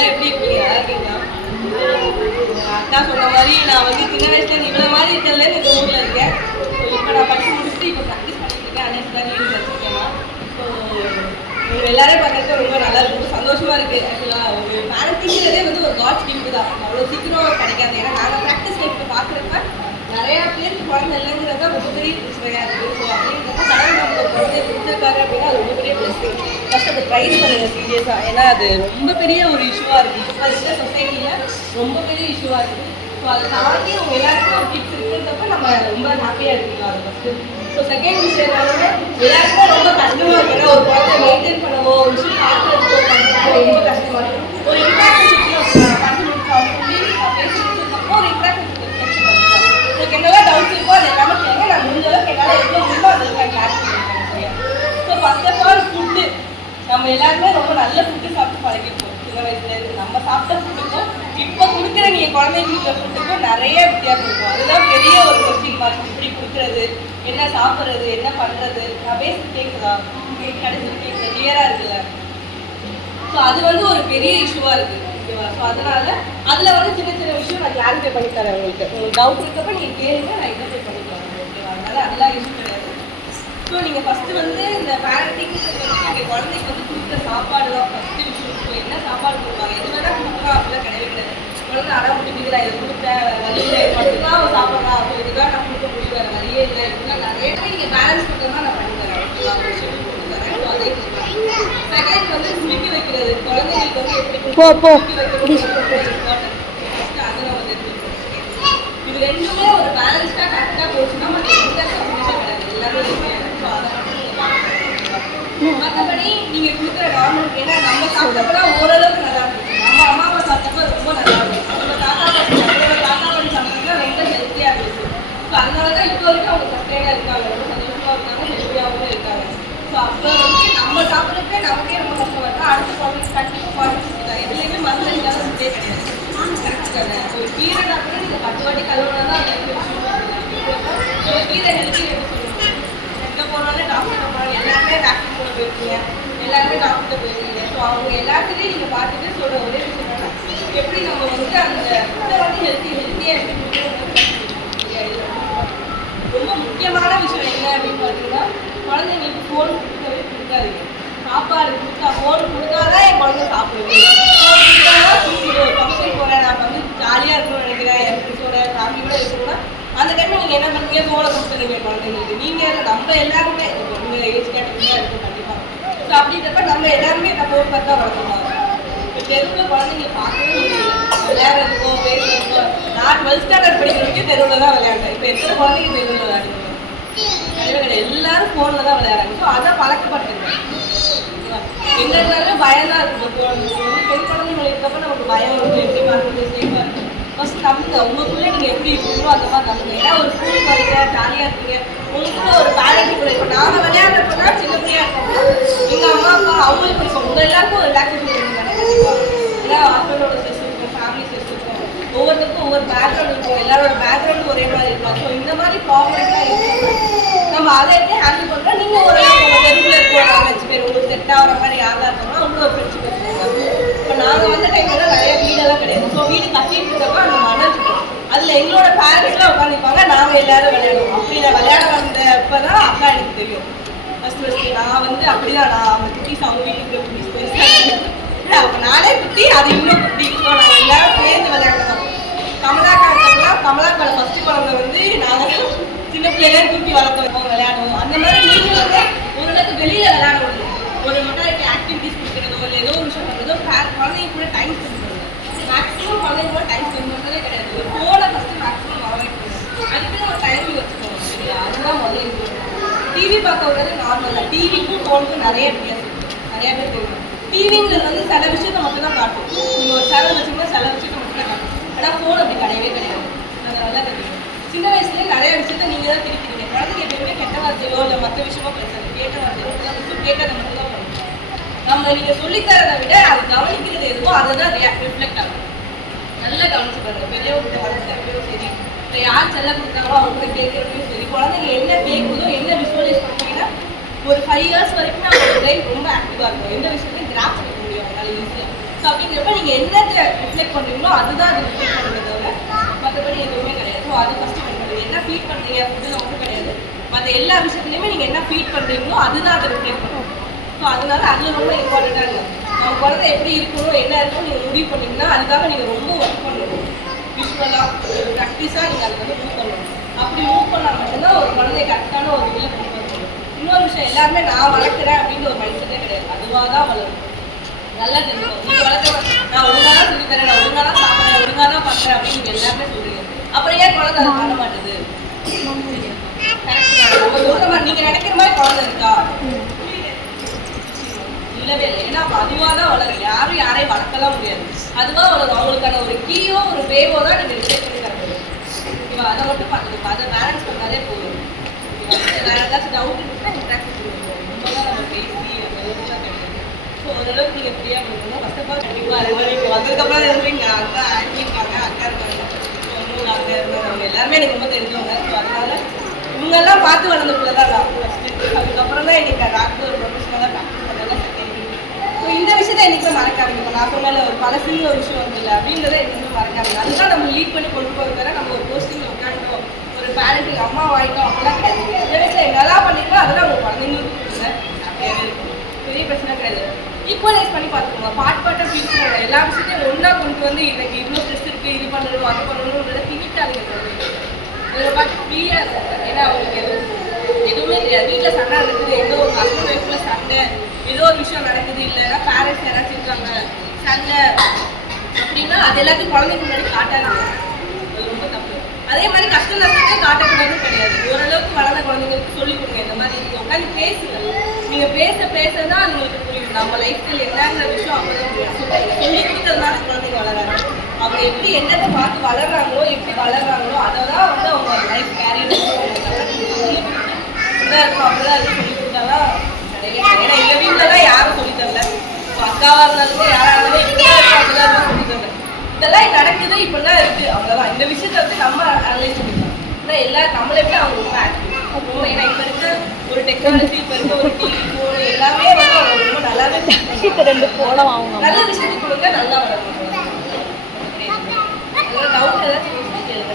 எப்படி இருக்கீங்க? அக்கா சொன்ன மாதிரி நான் வந்து சின்ன வயசுல இவ்வளவு மாதிரி இருக்கல இந்த ஊர்ல இருக்கேன். இப்போ நான் படிச்சு முடிச்சுட்டு இப்போ ப்ராக்டிஸ் பண்ணிட்டு இருக்கேன். அண்ணன் தான் லீவ் வச்சிருக்கேன் ஸோ உங்க எல்லாரையும் பார்க்கறது ரொம்ப நல்லா இருக்கு. சந்தோஷமா இருக்கு. ஆக்சுவலா ஒரு பேரண்டிங்கிறதே வந்து ஒரு காட் கிஃப்ட் தான். அவ்வளோ சீக்கிரம் கிடைக்காது. ஏன்னா நாங்கள் ப்ராக்டிஸ் லைஃப்ல பார்க்குறப்ப நிறைய பேருக்கு குழந்தை இல்லைங்கிறத ரொம்ப பெரிய பிரச்சனையாக இருக்கு. ஸோ அப்படிங்கிறப்ப கடவுள் நம்ம குழந்தைய கொடுத்துருக்காரு அப்படின்னா அது ரொம்ப பெரிய பிளஸிங் ஃபஸ்ட் அதை ட்ரைஸ் பண்ணுங்க சீரியஸாக ஏன்னா அது ரொம்ப பெரிய ஒரு இஷ்யூவாக இருக்கு. இப்போ இருக்க சொசைட்டியில் ரொம்ப பெரிய இஷ்யூவாக இருக்கு. ஸோ அதை தாண்டி அவங்க எல்லாருக்கும் ஒரு கிட்ஸ் இருக்கிறப்ப நம்ம ரொம்ப ஹாப்பியாக இருக்கீங்க அது ஃபஸ்ட்டு ஸோ செகண்ட் விஷயம் என்னன்னா எல்லாருக்கும் ரொம்ப கஷ்டமா இருக்கு ஒரு குழந்தை மெயின்டைன் பண்ணவோ ஒரு விஷயம் பார்க்கறதுக்கோ ரொம்ப கஷ்டமா இருக்கும். ஒரு உங்களுக்கு என்னெல்லாம் டவுட்ஸ் இருக்கோ அது எல்லாமே கேளுங்க. நான் முடிஞ்ச அளவுக்கு என்னால் எவ்வளோ முடியுமோ அதில் நான் class so first of all food நம்ம எல்லாருமே ரொம்ப நல்ல ஃபுட்டு சாப்பிட்டு பழகிருப்போம் சின்ன வயசுலேருந்து நம்ம சாப்பிட்ட ஃபுட்டுக்கும் இப்போ கொடுக்குற நீங்கள் குழந்தைங்களுக்கு ஃபுட்டுக்கும் நிறைய வித்தியாசம் இருக்கும். அதுதான் பெரிய ஒரு கொஸ்டின் மார்க் இப்படி கொடுக்குறது என்ன சாப்பிட்றது என்ன பண்ணுறது நான் பேசி கேட்குதா கடைசி கேட்குற கிளியராக இருக்குல்ல? ஸோ அது வந்து ஒரு பெரிய இஷ்யூவாக இருக்கு. ஓகேவா ஸோ அதனால அதில் வந்து சின்ன சின்ன விஷயம் நான் கிளாரிஃபை பண்ணி தரேன் உங்களுக்கு. உங்களுக்கு டவுட் இருக்கப்ப நீங்கள் கேளுங்க நான் இன்டர்ஃபை பண்ணி தரேன். ஓகேவா அதனால அதெல்லாம் இஷ்யூ கிடையாது. ஸோ நீங்கள் ஃபஸ்ட்டு வந்து இந்த பேரண்டிங் நீங்கள் குழந்தைக்கு வந்து கொடுக்குற சாப்பாடு தான் ஃபஸ்ட்டு விஷயம் என்ன சாப்பாடு கொடுப்பாங்க? எது வேணால் கொடுக்கலாம் அப்படிலாம் கிடையவே கிடையாது குழந்தை அடம் முடிக்குது நான் இதை கொடுப்பேன் வேறு வழி இல்லை மட்டும்தான் அவன் சாப்பிட்றான் அப்போ இதுதான் நான் கொடுக்க முடியும் வேறு வழியே இல்லை. இப்படிலாம் நிறைய நீங்கள் பேலன்ஸ் பண்ணுறதா நான் பண்ணி தரேன் செகண்ட் வந்து குளிக்க வைக்கிறது. குழந்தைங்களுக்கு வந்து எப்படி போ, போ. இது ரெண்டுமே ஒரு பேலன்ஸ்டா கரெக்டா போச்சுன்னா எந்த கம்பெனிஷன் கிடையாது. எல்லாமே easy-ஆ இருக்கும். So அதை மட்டும் நீங்க பார்த்துக்கணும். மத்தபடி நீங்க கொடுக்குற நார்மல் ஏன்னா நம்ம சாப்பிட்டப்பெல்லாம் ஓரளவுக்கு நல்லா இருக்கும் நம்ம அம்மாவை சாப்பிட்டப்ப ரொம்ப நல்லா இருக்கும் நம்ம தாத்தா பாட்டி நம்மளோட தாத்தா பாட்டி சாப்பிட்டா ரொம்ப ஹெல்த்தியா இருந்துச்சு ஸோ அதனாலதான் இப்போ வரைக்கும் அவங்க சஸ்டைனா இருக்காங்க ரொம்ப சந்தோஷமா இருக்காங்க ஹெல்த்தியாகவும் இருக்காங்க ஸோ அப்போ வந்து நம்ம சாப்பிட்றப்பே நமக்கே ரொம்ப கஷ்டப்பட்டா அடுத்த குழந்தைக்கு கண்டிப்பாக குழந்தைக்கு தான் எதுலேயுமே மருந்து அடிக்காத ஃபுட்டே கிடையாது. கரெக்ட் தானே? ஒரு கீரைனா கூட நீங்கள் பத்து வாட்டி கழுவுனா தான் அந்த விஷயம் ஒரு கீரை ஹெல்த்தி எங்கே போனாலும் டாக்டர் போனாலும் எல்லாருமே டாக்டர் கூட போயிருக்கீங்க. எல்லாருமே டாக்டர் போயிருக்கீங்க. ஸோ அவங்க எல்லாத்துலேயும் நீங்கள் பார்த்துட்டு சொல்கிற ஒரே விஷயம் எப்படி நம்ம வந்து அந்த ஃபுட்டை வந்து ஹெல்த்தி ஹெல்த்தியாக எப்படி ரொம்ப முக்கியமான விஷயம் என்ன அப்படின்னு பார்த்தீங்கன்னா குழந்தைங்களுக்கு ஃபோன் கொடுக்கவே கொடுக்காதீங்க. சாப்பாடு கொடுத்தா ஃபோன் கொடுத்தாதான் என் குழந்தை சாப்பிடுது? ஃபோன் ஃபங்க்ஷன் போகிறேன் நான் வந்து ஜாலியாக இருக்கணும்னு நினைக்கிறேன் என் ஃப்ரெண்ட்ஸோட ஃபேமிலியோட இருக்கணும்னா அந்த டைம் நீங்கள் என்ன பண்ணுறீங்க ஃபோனை கொடுத்துருங்க குழந்தைங்களுக்கு. நீங்கள் நம்ம எல்லாருமே உங்கள் ஏஜ் கேட்டகரியாக இருக்கும் கண்டிப்பாக ஸோ அப்படின்றப்ப நம்ம எல்லாருமே இந்த ஃபோன் பார்த்தா வளர்க்கணும். இப்போ தெருவில் குழந்தைங்க பார்க்கவே முடியல. விளையாடுறதுக்கோ பேசுறதுக்கோ நான் டுவெல்த் ஸ்டாண்டர்ட் படிக்கிற வரைக்கும் தெருவில் தான் விளையாடுறேன். இப்போ எத்தனை குழந்தைங்க தெருவில் விளையாடுறேன் எல்லாரும் ஃபோனில் தான் விளையாடுறாங்க. ஸோ அதை பழக்கப்படுத்துங்க. எங்க இருந்தாலுமே பயம் தான் இருக்கும் பெண் குழந்தைகள் இருக்கப்ப நமக்கு பயம் இருக்கும் எப்படி பண்ணுறது சேஃபாக இருக்கும் ஃபஸ்ட் நம்புங்க உங்களுக்குள்ளே நீங்கள் எப்படி இருக்கீங்களோ அந்த மாதிரி நம்புங்க ஏன்னா ஒரு ஸ்கூலுக்கு வரீங்க ஜாலியாக இருக்கீங்க. உங்களுக்குள்ள ஒரு பேரண்ட் கூட இப்போ நாங்கள் விளையாடுறப்ப தான் சின்ன பிள்ளையாக இருக்கோம் எங்கள் அம்மா அப்பா அவங்களுக்கு இருக்கும். உங்கள் எல்லாருக்கும் ஒரு ரிலாக்ஸேஷன் இருக்கும் ஏன்னா ஹஸ்பண்டோட ஸ்ட்ரெஸ் இருக்கும் ஃபேமிலி ஸ்ட்ரெஸ் இருக்கும் ஒவ்வொருத்தருக்கும் ஒவ்வொரு பேக்ரவுண்ட் இருக்கும். எல்லாரோட பேக்ரவுண்ட் ஒரே மாதிரி இருக்கும். ஸோ இந்த மாதிரி ப்ராப்ளம்லாம் இருக்கும் நம்ம அதை எப்படி ஹேண்டில் பண்ணுறோம் நீங்கள் ஒரு தெருவில் இருக்கிற நாலஞ்சு பேர் உங்களுக்கு செட் ஆகிற மாதிரி யாராக இருக்கணும் ஒரு ஃப்ரெண்ட்ஷிப் இப்போ நாங்கள் வந்த டைம்ல நிறைய வீடெல்லாம் கிடையாது. ஸோ வீடு கட்டிட்டு இருக்கப்ப அந்த மணல் அதில் எங்களோட பேரண்ட்ஸ்லாம் உட்காந்துப்பாங்க நாங்கள் எல்லாரும் விளையாடுவோம். அப்படி நான் விளையாட வந்தப்போ தான் அக்கா எனக்கு தெரியும். ஃபஸ்ட் ஃபஸ்ட்டு நான் வந்து அப்படிதான் நான் அந்த குட்டீஸ் அவங்க வீட்டுக்கு குட்டீஸ் பேசுகிறேன் அப்போ நானே குட்டி அது இன்னும் எல்லாரும் சேர்ந்து கமலா கமலாக்கா இருக்கப்பெல்லாம் கமலாக்கால ஃபர்ஸ்ட் குழந்தை வந்து நாங்கள் சின்ன பிள்ளைகளே தூக்கி வளர்த்து வைப்போம் விளையாடுவோம். அந்த மாதிரி நீங்க வந்து ஓரளவுக்கு வெளியில விளையாட முடியும். ஒரு மட்டும் ஆக்டிவிட்டிஸ் கொடுக்குறதோ இல்லை ஏதோ ஒரு விஷயம் பண்ணுறதோ குழந்தைங்க கூட டைம் ஸ்பெண்ட் பண்ணுறது மேக்ஸிமம் குழந்தைங்க கூட டைம் ஸ்பெண்ட் பண்ணுறதே கிடையாது. ஒரு ஃபோனை ஃபஸ்ட்டு மேக்ஸிமம் அவாய்ட் பண்ணுவோம் அதுக்கு ஒரு டைம் வச்சுக்கணும் சரியா? அதுதான் முதல்ல டிவி பார்க்கறது நார்மல் தான் டிவிக்கும் ஃபோனுக்கும் நிறைய வித்தியாசம். நிறைய பேர் தெரியும் டிவிங்கிறது வந்து சில விஷயத்த மட்டும் தான் காட்டும். நீங்கள் ஒரு சேனல் வச்சிங்கன்னா சில விஷயத்த மட்டும் தான் காட்டும். ஆனால் ஃபோன் அப்படி கிடையவே கிடையாது. அது நல்லா தெரியும் சின்ன வயசுலேயே நிறைய விஷயத்த நீங்கள் தான் திருப்பிடுங்க குழந்தைங்க எப்பயுமே கெட்ட வார்த்தையோ இல்லை மற்ற விஷயமோ பேசாது. கேட்ட வார்த்தையோ இல்லை விஷயம் கேட்டதை மட்டும் தான் பண்ணுவோம் நம்ம நீங்கள் சொல்லித்தரதை விட அது கவனிக்கிறது எதுவோ அதை தான் ரிஃப்ளெக்ட் ஆகும். நல்லா கவனிச்சு பாருங்க. பெரியவங்க வளர்க்குறப்பையும் சரி. இப்போ யார் செல்ல கொடுத்தாங்களோ அவங்க கேட்குறப்பையும் சரி. குழந்தைங்க என்ன கேட்குதோ என்ன விசுவலைஸ் பண்ணுறோம் ஒரு ஃபைவ் இயர்ஸ் வரைக்கும் அவங்க பிரெயின் ரொம்ப ஆக்டிவாக இருக்கும். எந்த விஷயத்தையும் கிராப் பண்ணிக்க முடியும் அதனால ஈஸியாக ஸோ அப்படிங்கிறப்ப நீங்கள் என்னத்தை ரிஃப்ளெக்ட் பண்ணுறீங்களோ அதுதான் அது ரிஃப்ளெக்ட் பண்ணுறத தவிர மற்றபடி எதுவுமே கிடையாது. ஸோ அது ஃபஸ்ட்டு பண்ணுறது என்ன ஃபீட் பண்ணுறீங்க அப்படின்றது ஒன்றும் கிடையாது. மற்ற எல்லா விஷயத்துலையுமே நீங்கள் என்ன ஃபீட் பண்ணுறீங்களோ அதுதான் அதை ரிஃப்ளெக்ட் பண்ணும். ஸோ அதனால அது ரொம்ப இம்பார்ட்டண்ட்டாக இருக்கும் நம்ம குழந்தை எப்படி இருக்கணும் என்ன இருக்கணும் நீங்கள் முடிவு பண்ணீங்கன்னா அதுக்காக நீங்கள் ரொம்ப ஒர்க் பண்ணணும். விஷுவலாக ஒரு ப்ராக்டிஸாக நீங்கள் அதை வந்து மூவ் பண்ணணும். அப்படி மூவ் பண்ணால் மட்டும்தான் ஒரு குழந்தைய கரெக்டான ஒரு இதில் பண்ணணும் இன்னொரு விஷயம் எல்லாருமே நான் வளர்க்குறேன் அப்படின்னு ஒரு மைண்ட் செட்டே கிடையாது. அதுவாக தான் வளரும். நல்லா தெரிஞ்சுக்கணும் வளர்க்க நான் ஒழுங்கா தான் சொல்லி தரேன் நான் ஒழுங்கா தான் சாப்பிட்றேன் ஒழுங்கா தான் பார்க்குறேன் அப்படின்னு நீங்க எல்லாருமே சொல்றீங்க. அப்புறம் ஏன் குழந்தை அதை பண்ண மாட்டேது? நீங்க நினைக்கிற மாதிரி குழந்தை இருக்கா? இல்லவே இல்லை. ஏன்னா அதுவா தான் வளரும். யாரும் யாரையும் வளர்க்கலாம் முடியாது. அதுவா வளரும். அவங்களுக்கான ஒரு கீயோ ஒரு பேவோ தான் நீங்க ரிசைட் பண்ணி அதை மட்டும் பார்த்துக்கோங்க அதை பேலன்ஸ் பண்ணாலே போதும். ஓகேவா? டவுட் ப்ராக்டிஸ் ரொம்ப நம்ம பேசி அந்த அளவுக்குலாம் கிடையாது ஸோ ஓரளவுக்கு நீங்கள் ஃப்ரீயாக பண்ணணும் ஃபர்ஸ்ட் ஆஃப் ஆல் கண்டிப்பாக அது மாதிரி இப்போ வந்ததுக்கப்புறம் இருந்தீங்க அக்கா ஆண்டி இருக்காங்க அக்கா இருக்காங்க அக்கா அவங்க எல்லாருமே எனக்கு ரொம்ப தெரிஞ்சவங்க ஸோ அதனால இவங்கெல்லாம் பார்த்து வளர்ந்த பிள்ளை தான் நான் ஃபஸ்ட்டு அதுக்கப்புறம் தான் எனக்கு டாக்டர் ஒரு ப்ரொஃபஷனலாக டாக்டர் பண்ணலாம் ஸோ இந்த விஷயத்தை என்னைக்குமே மறக்காதீங்க இப்போ நான் சொன்னால ஒரு பழசுன்னு ஒரு விஷயம் வந்து இல்லை அப்படின்றத என்னைக்குமே மறக்காதீங்க அதுதான் நம்ம லீட் பண்ணி கொண்டு போகிறது நம்ம ஒரு போஸ்டிங் உட்காந்துட்டோம் ஒரு பேரண்ட்டுக்கு அம்மா வாங்கிட்டோம் அப்படிலாம் கிடையாது இந்த வயசில் என்னெல்லாம் பண்ணிக்கலாம் அதெல்லாம் உங்கள் குழந்தைங்களுக்கு கொடுங்க ஹாப்பியாகவே இருக்கும் பெரிய பிரச்சனை கிடையாது ஈக்குவலைஸ் பண்ணி பார்த்துக்கோங்க பாட் எல்லா விஷயத்தையும் ஒன்றா கொண்டு வந்து எனக்கு இவ்வளோ ஸ்ட்ரெஸ் இருக்குது இது பண்ணணும் அது பண்ணணும் திணிக்காதீங்க குழந்தைங்க இவங்க பார்த்து ஃப்ரீயாக இருக்காங்க ஏன்னா அவங்களுக்கு எதுவும் எதுவுமே தெரியாது. வீட்டில் சண்டை நடக்குது. ஏதோ ஒரு ஹஸ்பண்ட் ஒய்ஃபில் சண்டை. ஏதோ ஒரு விஷயம் நடக்குது. இல்லைன்னா பேரண்ட்ஸ் யாராச்சும் இருக்காங்க. சண்டை. அப்படின்னா அது எல்லாத்தையும் குழந்தைக்கு முன்னாடி காட்டாதீங்க. அது ரொம்ப தப்பு. அதே மாதிரி கஷ்ட நஷ்டத்தை காட்டக்கூடாதுன்னு கிடையாது. ஓரளவுக்கு வளர்ந்த குழந்தைங்களுக்கு சொல்லிக் கொடுங்க. இந்த மாதிரி உட்காந்து பேசுங்க. நீங்கள் பேச பேச தான் உங்களுக்கு நம்ம லைஃப் என்னங்கிற விஷயம் அப்பதான் புரியும் சொல்லி கொடுத்ததுனால குழந்தைங்க வளராங்க அவங்க எப்படி என்னத்தை பார்த்து வளர்றாங்களோ எப்படி வளர்றாங்களோ அதை தான் வந்து அவங்க லைஃப் கேரியர் இப்படிதான் இருக்கும் அப்படிதான் இருக்கும் சொல்லி கொடுத்தாதான் கிடையாது. ஏன்னா எங்கள் வீட்டில் தான் யாரும் சொல்லி தரல. இப்போ அக்காவா இருந்தாலும் யாரா இருந்தாலும் இப்படிதான் அப்படிதான் சொல்லி தரல. இதெல்லாம் நடக்குது இப்படிலாம் இருக்குது அவ்வளோதான் இந்த விஷயத்தை வந்து நம்ம அனலைஸ் பண்ணிக்கலாம். ஏன்னா எல்லா நம்மளை அவங்க ரொம்ப ஆக்டிவ் ஏன்னா இப்போ இருக்க ஒரு டெக்னாலஜி இப்ப இருக்க ஒரு டிவி ஃபோன் எல்லாமே அவங்க ரொம்ப நல்லாவே விஷயத்தை ரெண்டு போடம் அவங்க நல்ல விஷயத்துக்கு கொடுங்க நல்லா வளரும் டவுட் ஏதாச்சும் இருந்துச்சுன்னா கேளுங்க.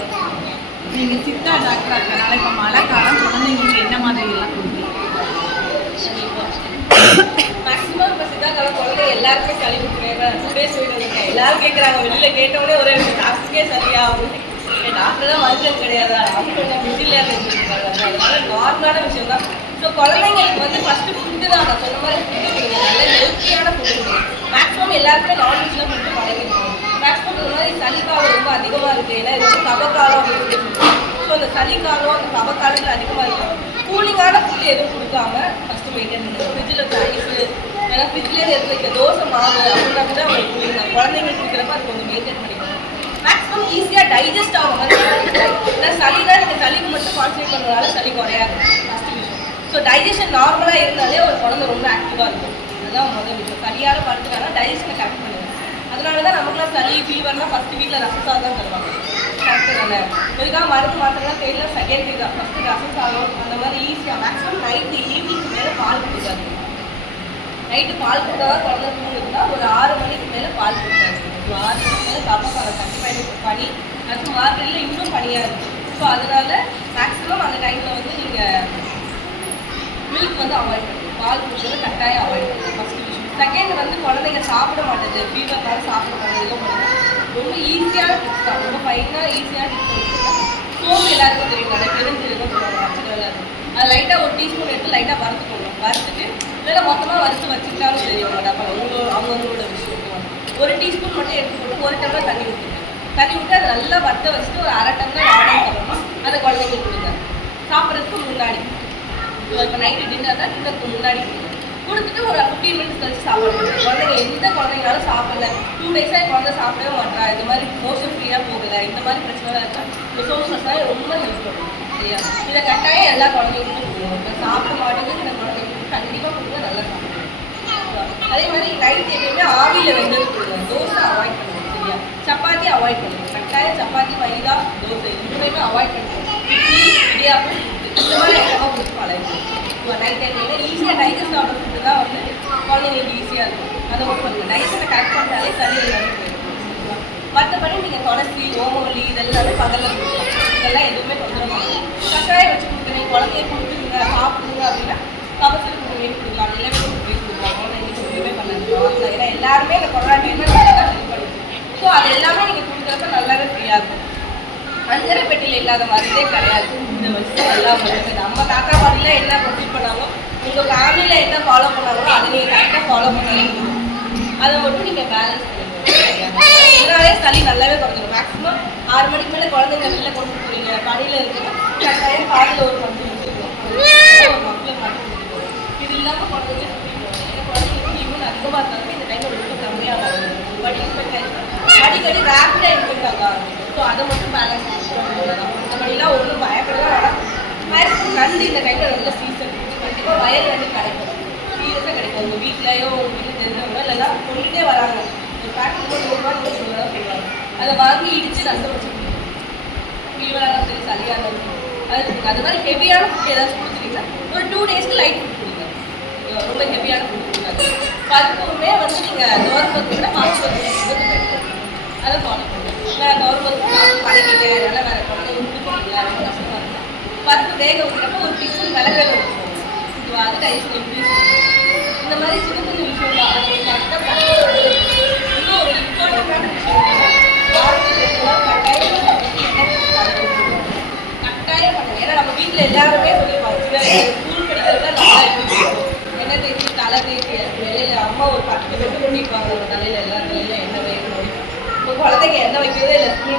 நீங்க சித்தா டாக்டர் இருக்கனால இப்ப மழை காலம் குழந்தைங்களுக்கு என்ன மாதிரி எல்லாம் கொடுக்கலாம் மேக்ஸிமம் இப்போ சித்தாக்கால குழந்தை எல்லாருக்குமே சளி பிடிக்கிறேன் டூ டேஸ் போயிட்டு வந்திருக்கேன். எல்லாரும் கேட்குறாங்க வெளியில கேட்டவுடனே ஒரே டாக்டருக்கே சரியா அப்படின்னு டாக்டர் தான் மருத்துவம் கிடையாதா. டாக்டர் கொஞ்சம் பிஸிலியாக இருந்துருக்காங்க அதனால நார்மலான விஷயம் தான் ஸோ குழந்தைங்களுக்கு வந்து ஃபர்ஸ்ட் ஃபுட்டு தான் நான் சொன்ன மாதிரி ஃபுட்டு கொடுங்க நல்ல ஹெல்த்தியான ஃபுட்டு கொடுங்க மேக்ஸிமம் எல்லாருக்குமே நான்வெஜ்லாம் ஃபுட்டு பழகிருக்கோம். மேக்ஸிமம் இந்த மாதிரி சளிக்காலம் ரொம்ப அதிகமாக இருக்குது ஏன்னா இது வந்து கபக்காலம் அப்படின்னு ஸோ அந்த சளிக்காலம் அந்த கபக்காலங்கள் அதிகமாக இருக்கும். கூலிங்கான ஃபுட்டு எதுவும் கொடுக்காம ஃபஸ்ட்டு மெயின்டைன் பண்ணுங்க. ஃப்ரிட்ஜில் ஐஸு ஏன்னா ஃப்ரிட்ஜ்லேயே எடுத்து வைக்க தோசை மாவு அப்படின்னா கூட அவங்களுக்கு கூலிங் குழந்தைங்களுக்கு கொடுக்குறப்ப அது கொஞ்சம் மெயின்டைன் பண்ணிக்கணும் மேக்ஸிமம் ஈஸியாக டைஜஸ்ட் ஆகும் ஏன்னா ஏன்னா சளினா நீங்கள் சளிக்கு மட்டும் கான்சன்ட்ரேட் பண்ணுறதால சளி குறையாது ஃபஸ்ட்டு விஷயம் ஸோ டைஜஷன் நார்மலாக இருந்தாலே ஒரு குழந்தை ரொம்ப இருக்கும். அதுதான் முதல் விஷயம். சரியான படுத்துட்டாங்கன்னா டைஜஷனை கரெக்ட் பண்ணுவேன் அதனால தான் நமக்குலாம் சளி ஃபீவர்னால் ஃபஸ்ட்டு வீட்டில் ரசம் தான் தருவாங்க. கரெக்டு தானே? இதுக்காக மருந்து மாத்திரம்லாம் தெரியல செகண்ட் தான். ஃபஸ்ட்டு ரசம் சாதம் அந்த மாதிரி ஈஸியாக மேக்ஸிமம் நைட்டு ஈவினிங் மேலே பால் கொடுக்காது நைட்டு பால் கொடுத்தா தான் குழந்தை தூங்குதுன்னா ஒரு ஆறு மணிக்கு மேலே பால் கொடுக்காது ஒரு ஆறு மணிக்கு மேலே தப்பக்காரம் கண்டிப்பாக பனி அடுத்து மார்க்கெட்டில் இன்னும் பனியாக இருக்குது ஸோ அதனால மேக்ஸிமம் அந்த டைமில் வந்து நீங்கள் மில்க் வந்து அவாய்ட் பண்ணுங்கள் பால் குடிக்கிறது கட்டாயம் அவாய்ட் பண்ணுங்க விஷயம் செகண்ட் வந்து குழந்தைங்க சாப்பிட மாட்டேது ஃபீவர்னால சாப்பிட மாட்டேது ரொம்ப ஈஸியான டிப்ஸ் தான். ரொம்ப ஃபைனாக ஈஸியான டிப்ஸ் கொடுத்துருக்கேன் சோம்பு எல்லாருக்கும் தெரியும் நிறைய பேரும் சொல்லுவாங்க அது லைட்டாக ஒரு டீஸ்பூன் எடுத்து லைட்டாக வறுத்துக்கோங்க. வறுத்துட்டு இல்லை மொத்தமாக வறுத்து வச்சுக்கிட்டாலும் தெரியும் டப்பா உங்களோட அவங்கவுங்களோட விஷயம் ஒரு டீஸ்பூன் மட்டும் எடுத்து போட்டு ஒரு டம்ளர் தண்ணி ஊற்றுங்க தண்ணி விட்டு அதை நல்லா வறுத்த வச்சுட்டு ஒரு அரை டம்ளர் ஆடையும் அப்புறமா அதை குழந்தைங்களுக்கு கொடுங்க. சாப்பிட்றதுக்கு முன்னாடி. இவருக்கு நைட்டு டின்னர் தான் டின்னருக்கு முன்னாடி கொடுத்துட்டு ஒரு ஃபிஃப்டீன் மினிட்ஸ் கழிச்சு சாப்பிடுங்க குழந்தைங்க எந்த குழந்தைங்களாலும் சாப்பிடல. டூ டேஸாக குழந்தை சாப்பிடவே மாட்டா இந்த மாதிரி மோஷன் ஃப்ரீயாக போகல. இந்த மாதிரி பிரச்சனை இருக்கா? இந்த சோர்சஸ்லாம் ரொம்ப ஹெல்ப் பண்ணும் சரியா? இதை கட்டாயம் எல்லா குழந்தைங்களுக்கும் கொடுக்கணும். இப்போ சாப்பிட மாட்டேங்குது இந்த குழந்தைங்களுக்கு கண்டிப்பாக கொடுத்தா நல்லா சாப்பிடுவோம் அதே மாதிரி நைட் எப்பயுமே ஆவியில் வெந்தது கொடுங்க தோசை அவாய்ட் பண்ணுவோம் சரியா? சப்பாத்தி அவாய்ட் பண்ணுவோம் கட்டாயம் சப்பாத்தி மைதா தோசை இதுவுமே அவாய்ட் பண்ணுவோம் இட்லி இடியாப்பம் இந்த மாதிரி ஐட்டமாக கொடுத்து நைட் டைம்ல ஈஸியாக டைஜஸ்ட் ஆகிற ஃபுட்டு தான் வந்து குழந்தைங்களுக்கு ஈஸியாக இருக்கும். அதை மட்டும் பண்ணுங்க டைஜஸ்ட்டை கரெக்ட் பண்ணாலே சரி எல்லாமே போயிடும். மற்றபடி நீங்கள் துளசி ஓமவல்லி இதெல்லாமே பகலில் கொடுக்கலாம். இதெல்லாம் எதுவுமே தொந்தரவு பண்ணாது. கட்டாயம் வச்சு கொடுக்குறீங்க குழந்தைய கொடுத்துருங்க சாப்பிடுங்க அப்படின்னா கபசுரம் கொடுங்க கொடுக்கலாம். எல்லாமே போய் கொடுக்கலாம். குழந்தைங்களுக்கு எதுவுமே பண்ணாது ஏன்னா எல்லாருமே இந்த கொரோனா டைமில் நல்லா தான் ஹெல்ப் பண்ணுது ஸோ அது எல்லாமே நீங்கள் கொடுக்குறப்ப நல்லாவே ஃப்ரீயாக இருக்கும். அஞ்சரை பெட்டியில் இல்லாத மாதிரியே கிடையாது. இந்த வருஷம் எல்லாம் நம்ம தாத்தா பாட்டிலாம் என்ன ப்ரொசீட் பண்ணாலும் உங்கள் ஃபேமிலியில் என்ன ஃபாலோ பண்ணாங்களோ அதை நீங்கள் கரெக்டாக ஃபாலோ பண்ணாலே அதை மட்டும் நீங்கள் பேலன்ஸ் பண்ணுங்க சளி நல்லாவே குறைஞ்சிடும் மேக்ஸிமம் ஆறு மணிக்கு மேலே குழந்தைங்க வெளில கொண்டு போறீங்க. பணியில் இருக்கிற கட்டாயம் காலையில் ஒரு மருந்து மட்டும் இது இல்லாமல் குழந்தைங்க சுற்றிடுவாங்க அதிகமாக இருந்தாலும் இந்த டைமில் ரொம்ப கம்மியாக வரும் பட் இன்ஃபெக்ட் ஆகிடும் அடிக்கடி ரேப்பிடாக இன்ஃபெக்ட் ஸோ அதை மட்டும் பேலன்ஸ் பண்ணிக்கலாம் ஒன்றும் பயப்படலாம் வேணாம். மேக்ஸிமம் நண்டு இந்த டைமில் நல்ல சீசன் கண்டிப்பாக வயல் நண்டு கிடைக்கும் சீரியஸாக கிடைக்கும் உங்கள் வீட்லையோ உங்கள் வீட்டில் தெரிஞ்சவங்க இல்லைன்னா கொண்டுட்டே வராங்க ஒரு பேக்கெட் நூறு ரூபா நூறு தான் செய்வாங்க அதை வாங்கி இடிச்சு நண்டு வச்சு ஃபீவராக சரி சளியாக இருந்தாலும் அது அது மாதிரி ஹெவியான ஃபுட் ஏதாச்சும் கொடுத்துட்டீங்கன்னா ஒரு டூ டேஸ்க்கு லைட் ஃபுட் கொடுங்க. ரொம்ப ஹெவியான ஃபுட் கொடுக்காது பருப்புமே வந்து நீங்கள் கவர்மெண்ட் கூட மாற்றி வந்து அதை ஃபாலோ பண்ணுங்க. கவர்மெண்ட் நல்லா கஷ்டமாக பருப்பு வேக வைக்கிறப்ப ஒரு டீஸ்பூன் மிளகு ஊற்றுவோம் இது அது இந்த மாதிரி சின்ன சின்ன விஷயம் தான் கரெக்டாக இன்னும் ஒரு இம்பார்ட்டண்டான விஷயம் கட்டாயம் கட்டாயம் பண்ணுங்க ஏன்னா நம்ம வீட்டில் எல்லாருமே சொல்லியிருப்பாங்க சின்ன ஸ்கூல் படிக்கிறதா நல்லா இருக்கும் எண்ணெய் தேய்ச்சி தலை தேய்ச்சி வெளியில அம்மா ஒரு பத்து பெட்டு பண்ணிருப்பாங்க ஒரு தலையில எல்லா தலையில எண்ணெய் வைக்கணும் இப்போ குழந்தைங்க எண்ணெய் வைக்கிறதே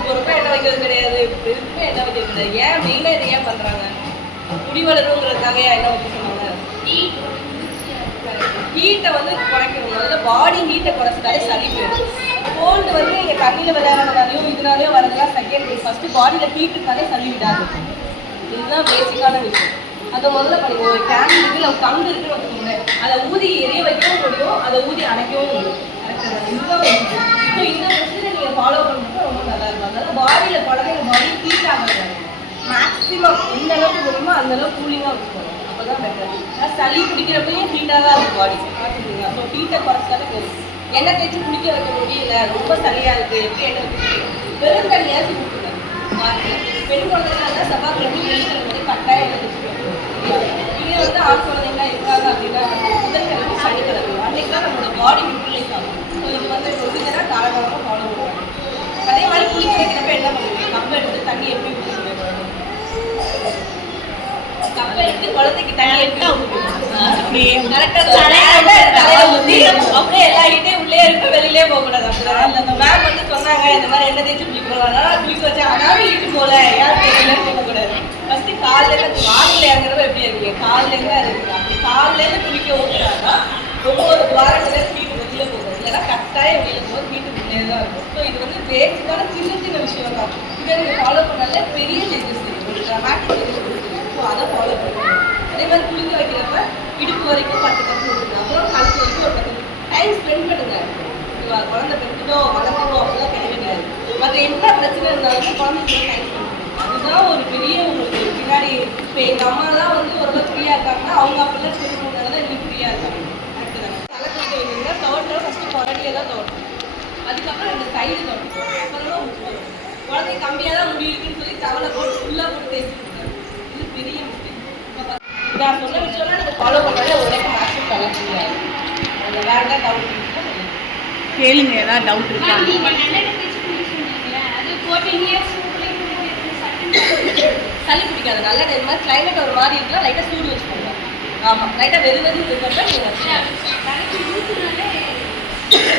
இல்லை என்ன எண்ணெய் வைக்கிறது கிடையாது எதுவுமே எண்ணெய் வைக்கிறது கிடையாது. ஏன் மெயினாக இதை ஏன் பண்ணுறாங்க குடி வளருங்கிறதுக்காக ஏன் எண்ணெய் வைக்க சொன்னாங்க? ஹீட்டை வந்து குறைக்கணும். முதல்ல பாடி ஹீட்டை குறைச்சிட்டாலே சளி போயிடும். கோல்டு வந்து நீங்கள் தண்ணியில் விளையாடுறதாலையும் இதனாலையும் வரதெல்லாம் செகண்ட் ஃபஸ்ட்டு பாடியில் ஹீட் இருந்தாலே சளி விடாது இதுதான் பேசிக்கான விஷயம். அதை முதல்ல பண்ணுவோம் ஒரு கேன் இருக்கு இல்லை கங்கு இருக்குன்னு வச்சுக்கோங்க. அதை ஊதி எரிய வைக்கவும் முடியும் அதை ஊதி அணைக்கவும் முடியும். கரெக்டாக இதுதான் ஸோ இந்த பிரச்சனை நீங்கள் ஃபாலோ பண்ணுறது ரொம்ப நல்லா இருக்கும் அதனால பாடியில் குழந்தைங்க பாடி ஹீட் ஆகாது மேக்ஸிமம் எந்த அளவுக்கு முடியுமோ அந்த அளவுக்கு கூலிங்காக வச்சுக்கணும் அப்பதான் பெட்டர் சளி பிடிக்கிறப்பையும் ஹீட்டாக தான் இருக்கும் பாடி பார்த்துக்கீங்களா ஸோ ஹீட்டை குறைச்சாலே போதும். எண்ணெய் தேய்ச்சி குடிக்க வைக்க முடியல ரொம்ப சளியாக இருக்குது எப்படி எண்ணெய் வெறும் தண்ணியாச்சு கொடுத்துருக்காங்க வாரத்தில் பெண் குழந்தைங்க செவ்வாய் கிழமை வெளியில் வந்து கட்டாயம் எண்ணெய் தேய்ச்சி இதே வந்து ஆண் குழந்தைங்களா இருக்காங்க அப்படின்னா வந்து புதன்கிழமை சனிக்கிழமை அன்னைக்கு தான் நம்மளோட பாடி யூட்டிலைஸ் ஆகும் ஸோ இது வந்து ப்ரொசீஜராக தாராளமாக ஃபாலோ பண்ணுவாங்க மாதிரி குளிக்க வைக்கிறப்ப என்ன பண்ணுவீங்க கப்பை எடுத்து தண்ணி எப்படி குடிச்சுங்க கப்பை எடுத்து குழந்தைக்கு தண்ணி எப்படி அப்படியே அப்படியே எல்லா கிட்டையும் உள்ளே இருக்க வெளியிலே போக கூடாது. அப்படிதான் அந்த மேம் வந்து சொன்னாங்க இந்த மாதிரி என்ன தேய்ச்சி குளிக்க அதனால குளிக்க வச்சா அதாவது இட்டு போல யாரும் தெரியல போக கூடாது ஃபர்ஸ்ட் கால்ல இருந்து இறங்குறப்ப எப்படி இருக்கீங்க கால்ல இருந்து இருக்கு. அப்படி கால்ல இருந்து குளிக்க ஊத்துறாங்க ஒவ்வொரு வாரத்துல வீட்டு வெளியில போகும் இல்லைன்னா கட்டாயம் வெளியில போகும் வீட்டு தான் இருக்கும். ஸோ இது வந்து பேசிக்கான சின்ன சின்ன விஷயம் தான். இதை நீங்க ஃபாலோ பண்ணாலே பெரிய சேஞ்சஸ் இருக்கு ஒரு சேஞ்சஸ் இருக்கு ஸோ அதை ஃபாலோ பண்ணுங்க. அதே மாதிரி குளிக்க வைக்கிறப்ப இடுப்பு வரைக்கும் பத்து கப்பு விட்டுருங்க அப்புறம் கழுத்து வரைக்கும் ஒரு பத்து டைம் ஸ்பெண்ட் பண்ணுங்க. இவ குழந்தை பெற்றுட்டோம் வளர்ந்துட்டோம் அப்படிலாம் கிடையவே கிடையாது. மற்ற என்ன பிரச்சனை இருந்தாலும் குழந்தைக்கு டைம் ஸ்பெண்ட் அதுதான் ஒரு பெரிய உங்களுக்கு பின்னாடி இப்போ எங்கள் அம்மா தான் வந்து ஓரளவுக்கு ஃப்ரீயாக இருக்காங்கன்னா அவங்க அப்படிலாம் ஸ்பெண்ட் பண்ணாங்கன்னா இன்னும் ஃப்ரீயாக இருக்காங்க கரெக்டு தான் தலை குளிக்க வைக்கிறீங்கன்னா தவட்டில் ஃபஸ்ட்டு குழந்தைய தான் தவட்டும் அதுக்கப்புறம் இந்த சைடு தவட்டும் அப்புறம் முப்பது குழந்தை கம்மியாக தான் முடி இருக்குன்னு சொல்லி தவளை போட்டு ஃபுல்லாக போட்டு தேய்ச்சி கொடுத்தாங்க இது பெரிய நான் சொன்ன விஷயம்லாம் நீங்கள் ஃபாலோ பண்ணாலே மேக்ஸிமம் தலை ஃப்ரீயாக அந்த வேறு தான் டவுட் கேளுங்க ஏதாவது டவுட் இருக்கா? சளி பிடிக்காது. நல்ல இந்த மாதிரி கிளைமேட் ஒரு மாதிரி இருக்குன்னா லைட்டாக சூடு வச்சுக்கோங்க. ஆமாம் லைட்டாக வெது வெது இருக்கிறப்ப நீங்கள்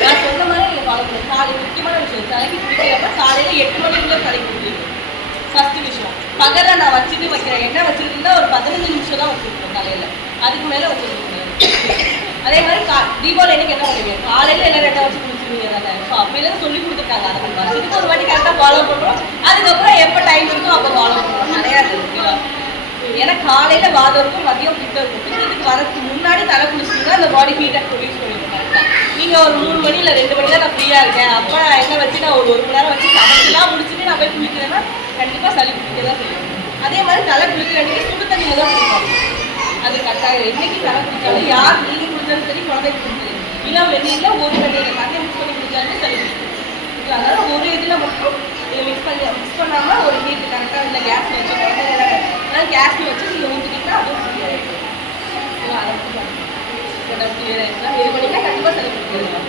நான் சொன்ன மாதிரி நீங்கள் காலை முக்கியமான விஷயம் தலைக்கு குளிக்கிறப்ப காலையில் எட்டு மணிக்குள்ள தலைக்கு குளிக்கணும் ஃபர்ஸ்ட் விஷயம். பகலை நான் வச்சுட்டு வைக்கிறேன். என்ன வச்சிருந்தா ஒரு பதினஞ்சு நிமிஷம் தான் வச்சிருக்கேன் காலையில். அதுக்கு மேலே வச்சிருக்கேன் அதே மாதிரி கா தீபாவளி அன்னைக்கு என்ன பண்ணுவீங்க? காலையில் என்ன ரெட்டை வச்சு குளிச்சுருவீங்க தானே? ஸோ அப்பையிலேருந்து சொல்லி கொடுத்துருக்காங்க அதை நம்ம வருஷத்துக்கு ஒரு வாட்டி கரெக்டாக ஃபாலோ பண்ணுறோம் அதுக்கப்புறம் எப்போ டைம் இருக்கோ அப்போ ஃபாலோ பண்ணுறோம் கிடையாது ஓகேவா ஏன்னா காலையில வாதம் இருக்கும் மதியம் பித்தம் இருக்கும். பித்தத்துக்கு வரதுக்கு முன்னாடி தலை குளிச்சுட்டு அந்த பாடி ஹீட்டாக ப்ரொடியூஸ் பண்ணிடுவோம் நீங்கள் ஒரு மூணு மணி இல்லை ரெண்டு மணி தான் நான் ஃப்ரீயாக இருக்கேன். அப்ப என்ன வச்சு நான் ஒரு ஒரு மணி நேரம் வச்சு சமைச்சு போய் குளிக்கிறேன்னா கண்டிப்பாக சளி பிடிக்க தான் செய்யும். அதே மாதிரி தலை குளிக்கிறதுக்கு சுடு தண்ணியில் தான் குளிப்பாங்க அது கரெக்டாக என்னைக்கு தலை குளிச்சாலும் யார் நீங்கள் குளிச்சாலும் சரி குழந்தைக்கு குளிச்சாலும் இளம் வெந்நீரில் ஒரு வெந்நீரில் தண்ணி மிக்ஸ் பண்ணி குளிச்சாலுமே சளி பிடிக்கும் ஓகே, அதனால ஒரு இதில் மட்டும் இதை மிக்ஸ் பண்ணி மிக்ஸ் பண்ணாமல் ஒரு ஹீட் கரெக்டாக இல்லை கேஸ் வச்சு குழந்தைங்க அதனால கேஸ் வச்சு நீங்கள் ஊற்றிக்கிட்டா அதுவும் சரியாயிடும் ஓ, அதை மட்டும் பாருங்க. இப்போ டஸ்ட் கிளியர் ஆயிடுச்சுன்னா இது பண்ணிங்கன்னா கண்டிப்பாக சளி பிடிக்கும்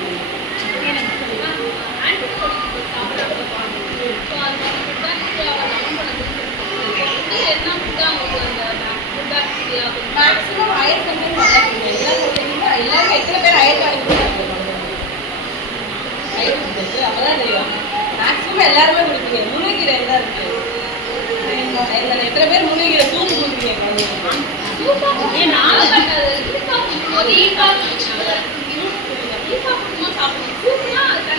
மேக்ஸிமம் அயர் கண்டென்ட் நல்லா கொடுங்க எல்லா குழந்தைங்களும் எல்லாரும் எத்தனை பேர் அயர் காணி கொடுக்குறாங்க அயர் கொடுக்குறது அப்பதான் தெரியும். மேக்ஸிமம் எல்லாருமே கொடுப்பீங்க. முருங்கைக்கீரை என்ன இருக்கு. எத்தனை பேர் முருங்கைக்கீரை சூப் கொடுக்குறீங்க குழந்தைங்களுக்கு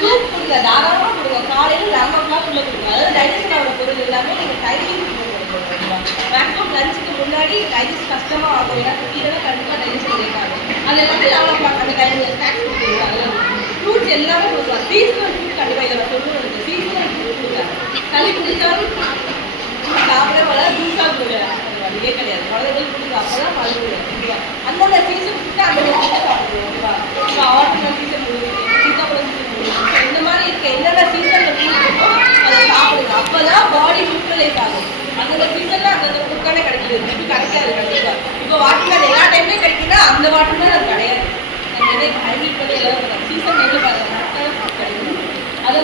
சூப் கொடுங்க. காலையில லெவன் ஓ கிளாக் உள்ள கொடுங்க அதாவது டைஜஷன் ஆகிற பொருள் எல்லாமே நீங்க டைமிங் மேக்ஸிமம் லஞ்சுக்கு முன்னாடி டைஜஸ்ட் கஷ்டமா ஆகும் ஏன்னா குட்டியெல்லாம் கண்டிப்பா டைஜஸ்ட் லேட் அது எல்லாமே அந்த டைம் ஸ்நாக்ஸ் அதெல்லாம் ஃப்ரூட்ஸ் எல்லாமே கொடுக்கலாம் சீசனல் ஃப்ரூட் கண்டிப்பா இதில் சொல்லுவது சீசனல் ஃப்ரூட் களி குடிச்சாலும் சாப்பிட வர ஜூஸாக கொடுங்க இதே கிடையாது குழந்தைகள் கொடுங்க அப்பதான் மருந்து அந்தந்த சீசன் ஃபுட்டு அந்த சீசன் சாப்பிடுவோம் இப்போ ஆட்டோமேட்டிக் சீசன் முடிஞ்சுது சீத்தாப்பழம் இந்த மாதிரி இருக்க என்னென்ன சீசனில் ஃப்ரூட் அதை சாப்பிடுங்க அப்பதான் பாடி நியூட்ரலைஸ் ஆகும் அந்தந்த சீசன்ல அந்தந்த ஃபுட் தானே கிடைக்குது திருப்பி கிடைக்காது கண்டிப்பா இப்போ வாட்டர் எல்லா டைம்லயும் கிடைக்குன்னா அந்த வாட்டர் அது கிடையாது அந்த ஹைபிரிட் பண்ணி எல்லாம் சீசன் டைம்ல பாருங்க fruit கிடைக்கும் அதை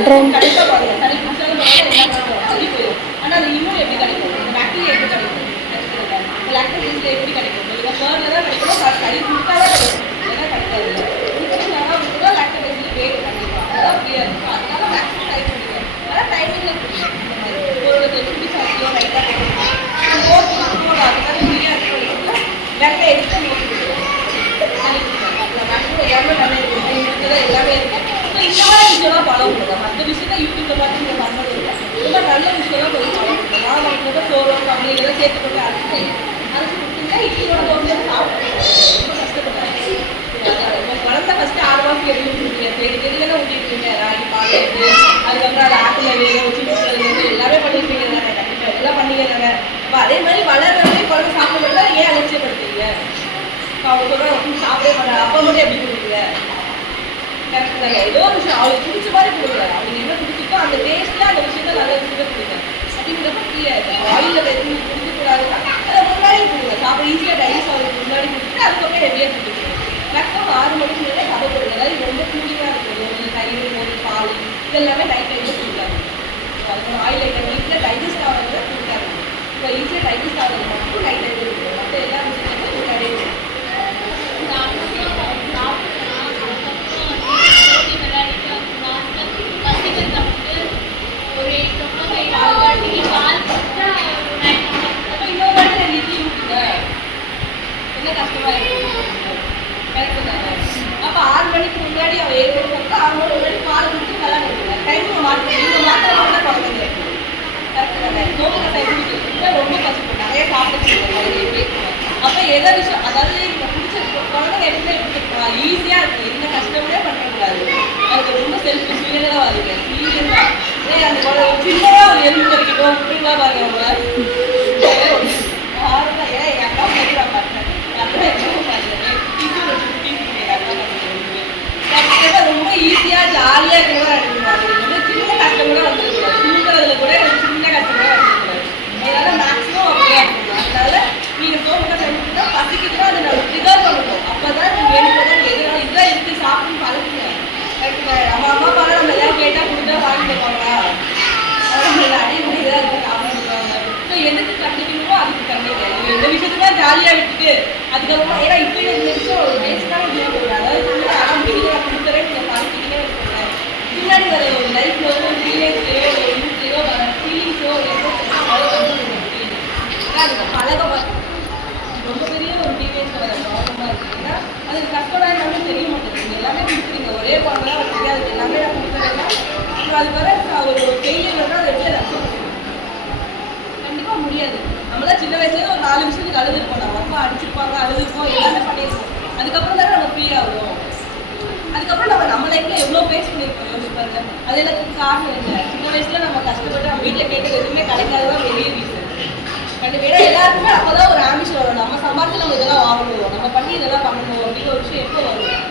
மட்டும் Adren. season கண்டிப்பா பாருங்க சளி பிடிச்சாலும் பரவாயில்ல, என்ன பண்ணாலும் சளி போயிடும் ஆனா அது இம்யூன் எப்படி கிடைக்கும் இந்த பாக்டீரியா எப்படி கிடைக்கும் லாக்டோஜிஸ்ல எப்படி கிடைக்கும் உங்களுக்கு பேர்ல தான் கிடைக்கும் சளி பிடிச்சா தான் கிடைக்கும் ஏன்னா கிடைக்காது நல்லா விட்டுதான் லாக்டோஜிஸ்ல வேணும் கண்டிப்பா அதான் ஃப்ரீயா இருக்கும் அதனால மேக்ஸிமம் டைம் பண்ணிக்கலாம் ஆனா டைமிங்ல ஒரு ரெசிபி சாப்பிட்டோம் லைட்டா போட்டு போட்டு அதுக்காக ஃப்ரீயா இருக்கும் வெள்ளை எடுத்து போட்டு எல்லாமே எல்லாமே இருக்கு இந்த மாதிரி விஷயம்லாம் பழம் கொடுங்க மற்ற விஷயத்த யூடியூப்ல பார்த்து நீங்க இல்லை ரொம்ப நல்ல விஷயம்லாம் கொஞ்சம் பழம் கொடுங்க நான் சோளம் இதெல்லாம் சேர்த்து போட்டு அரைச்சி அரைச்சி கொடுத்தீங்கன்னா இட்லியோட தோசை சாப்பிட்டு ரொம்ப கஷ்டப்பட்டாங்க இப்போ ஃபர்ஸ்ட் ஆறு மாதத்துக்கு எப்படி ஊட்டிருக்கீங்க சரி தெரியல ஊட்டிருக்கீங்க ராகி பால் அதுக்கப்புறம் அது ஆட்டில் வேக வச்சு எல்லாமே பண்ணிருக்கீங்க தானே? கண்டிப்பாக இதெல்லாம் பண்ணீங்க தானே? அப்போ அதே மாதிரி வளர்றவங்க குழந்தை சாப்பிடுறதா ஏன் அலட்சியப்படுத்துறீங்க? அவங்க சொல்கிறாங்க சாப்பிடவே மாட்டாங்க மட்டும் எப்படி கொடுக்குறீங்க கரெக்ட் ஏதோ ஒரு விஷயம். அவளுக்கு பிடிச்ச மாதிரி கொடுக்குறாரு அவளுக்கு என்ன பிடிச்சிருக்கோ அந்த டேஸ்ட்ல அந்த விஷயத்த நல்லா விஷயத்த கொடுங்க அப்படிங்கிறப்ப கீழே இருக்கும் ஆயிலில் எதுவும் கொடுக்கக்கூடாதுன்னா அதை முன்னாடி கொடுங்க சாப்பிட ஈஸியாக டைஜஸ்ட் ஆகிறதுக்கு முன்னாடி கொடுத்துட்டு அதுக்கப்புறம் ஹெவியாக கொடுத்துருங்க மேக்ஸிமம் ஆறு மணிக்கு மேலே கதை கொடுங்க அதாவது ரொம்ப கூலிங்காக இருக்கும் ஒரு தயிர் ஒரு பால் இதெல்லாமே நைட் டைமில் கொடுக்காது அதுக்கு ஆயில் ஐட்டம் வீட்டில் டைஜஸ்ட் ஆகிறத கொடுக்காது இப்போ ஈஸியாக டைஜஸ்ட் ஆகிறது மட்டும் நைட் டைமில் கொடுக்கும் மற்ற எல்லா விஷயத்தையும் முன்னாடியே கொடுக்கும் அப்ப இன்னொரு வாட்டி ரெண்டு இட்லி ஊட்டுங்க. என்ன கஷ்டமா இருக்கு? correct தானே? அப்ப ஆறு மணிக்கு முன்னாடி அவ ஏழு மணிக்கு வந்து ஆறு மணிக்கு முன்னாடி பால் குடிச்சு விளையாட விடுங்க. time அ மாத்தி- நீங்க மாத்துற மாதிரி தான் குழந்தைங்க இருக்கும். correct தானே? சோறு கட்டாயம் குடிக்கிறதுக்கு ரொம்ப கஷ்டம். நிறைய சாப்பிட்டுட்டு குழந்தைங்க அப்ப எதை விஷயம் அதாவது இப்ப பிடிச்ச குழந்தைங்க எப்பவுமே எப்படி இருக்குமா ஈஸியா இருக்கு எந்த கஷ்டமே பண்ணக்கூடாது. அதுக்கு ரொம்ப செல்ஃப் சுயநலா வருங்க சீரியஸா அந்த குழந்தை சின்னதா ஒரு எலும்பு கிடைக்கட்டும். அப்படின்னா பாருங்க அவங்க. ஆறுதா ஏன் எங்க அக்கா மாதிரி நான் பார்த்தேன் அக்கா எப்பவும் பார்த்தேன் டீச்சர் ஒரு டீச்சர் எங்க அக்கா பார்த்தேன் ரொம்ப ஈஸியா ஜாலியா இருக்கிறதா எடுத்துருவாங்க வந்து சின்ன கஷ்டம் கூட வந்துருக்கூடாது தூங்குறதுல கூட ஒரு சின்ன கஷ்டம் கூட வந்துருக்கூடாது அதனால மேக்ஸிமம் அப்படியே இருக்கணும் அதனால நீங்க சோம்புக்கா செஞ்சுட்டா பசிக்குதுன்னா அதை நம்ம ட்ரிகர் பண்ணணும் அப்பதான் நீங்க வேணும்போது எதுனாலும் இதுதான் இருக்கு சாப்பிட்டு பழகுங்க கரெக்டுங்க நம்ம அம்மா அப்பா நம்ம எல்லாம் கேட்டா கொடுத்தா வாங்கி தருவாங்களா அவங்க அடிப்படை இதாக இருக்கு சாப்பிடுவாங்க ஸோ எதுக்கு கண்டிக்கணுமோ அதுக்கு கண்டிங்க நீங்க எந்த ஜாலியாக விட்டுட்டு அதுக்கப்புறம் ஏன்னா இப்போ இருந்துச்சு ஒரு பேசிக்கான விஷயம் சொல்றேன் அதாவது சின்ன ஆரம்பிக்கிறீங்க கொடுக்குறேன் பின்னாடி வர ஒரு லைஃப்ல வந்து ஒரு டீனேஜ்லயோ ஒரு யூத்லயோ வர ஃபீலிங்ஸோ எப்போ பழக ரொம்ப பெரிய ஒரு டீவேஸில் வர ப்ராப்ளமாக இருக்கு. ஏன்னா அது கஷ்டம் எல்லாமே தெரிய மாட்டேங்குது. எல்லாமே கொடுக்குறீங்க ஒரே படம் தான் அது எல்லாமே நான் கொடுக்குறேன்னா அப்புறம் அது வர ஒரு ஃபெயிலியர் வந்து அதை எப்படி அதை முடியாது. நம்மளாம் சின்ன வயசுல நாலு விஷயத்துக்கு அழுதுருப்போம் நம்ம அப்பா அடிச்சிருப்பாங்க அழுதுருப்போம் எல்லாமே பண்ணியிருப்போம் அதுக்கப்புறம் தானே நம்ம ஃப்ரீ ஆகும் அதுக்கப்புறம் நம்ம நம்ம லைஃப்ல எவ்வளோ பேஸ் பண்ணியிருப்போம் யோசிச்சு பாருங்க. அது எனக்கு காரணம் இல்லை சின்ன வயசுல நம்ம கஷ்டப்பட்டு நம்ம வீட்டில் கேட்டது எதுவுமே கிடைக்காததான் பெரிய ரீசன் ரெண்டு பேரும் எல்லாருக்குமே அப்போதான் ஒரு ஆம்பிஷன் வரும். நம்ம சம்பாதிச்சு நம்ம இதெல்லாம் வாங்கணும். நம்ம பண்ணி இதெல்லாம் பண்ணணும் அப்படின்னு ஒரு விஷயம் எப்போ வரும்?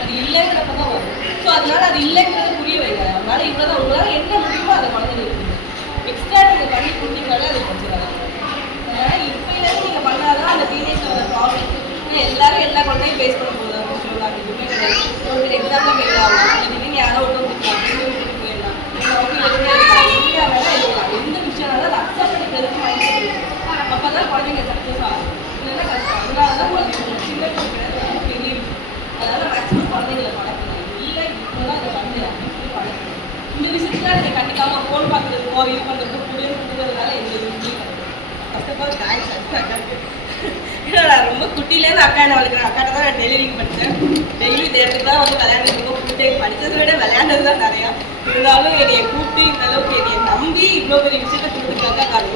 அது இல்லைங்கிறப்ப தான் வரும். ஸோ அதனால அது இல்லைங்கிறத புரிய வைங்க. அதனால இவ்வளோதான் உங்களால் என்ன முடியுமோ அதை குழந்தைங்களுக்கு எக்ஸ்ட்ரா நீங்கள் பண்ணி கொடுத்தீங்கனாலே அது பிரச்சனை பண்ணாதான் அந்த டீனேஜ் வர ப்ராப்ளம் எல்லாரும் எல்லா குழந்தையும் ஃபேஸ் பண்ண போதும் ஒரு எக்ஸாம்பிள் ஃபெயில் யாரோ ஒருத்தர் விட்டுலாம் விட்டுட்டு போயிடலாம் அவங்க எதுவுமே இருக்கலாம் எங்கே வேணால் இருக்கலாம் எந்த விஷயம்னாலும் அதை அக்செப்ட் பண்ணிக்கிறதுக்கு மைண்ட் அப்போ தான் குழந்தைங்க சக்ஸஸ் ஆகும் இல்லைன்னா கஷ்டம் அதனால தான் குழந்தைங்க சின்ன குழந்தைங்க பெரிய விஷயம் அதனால மேக்ஸிமம் குழந்தைங்களை பழக்கணும் இல்லை இப்போதான் இதை பண்ணு அப்படின்னு சொல்லி பழக்கணும் இந்த விஷயத்துல நீங்க கண்டிக்காம ஃபோன் பார்க்கறதுக்கோ இது பண்ணுறதுக்கோ புடியும் கொடுக்கறதுனால எந்த இதுவுமே ஃபர்ஸ்ட் ஆஃப் ஆல் தேங்க்ஸ் அக்காக்கு இல்லை நான் ரொம்ப குட்டிலேருந்து அக்கா என்ன வளர்க்குறேன் அக்காட்ட தான் நான் டெய்லரிங் படித்தேன் டெய்லி தேட்டருக்கு தான் வந்து விளையாண்டு ரொம்ப படித்ததை விட விளையாண்டது தான் நிறையா. இருந்தாலும் என்னைய கூப்பிட்டு இந்த அளவுக்கு என்னைய நம்பி இவ்வளோ பெரிய விஷயத்த கொடுத்துருக்காங்க. அது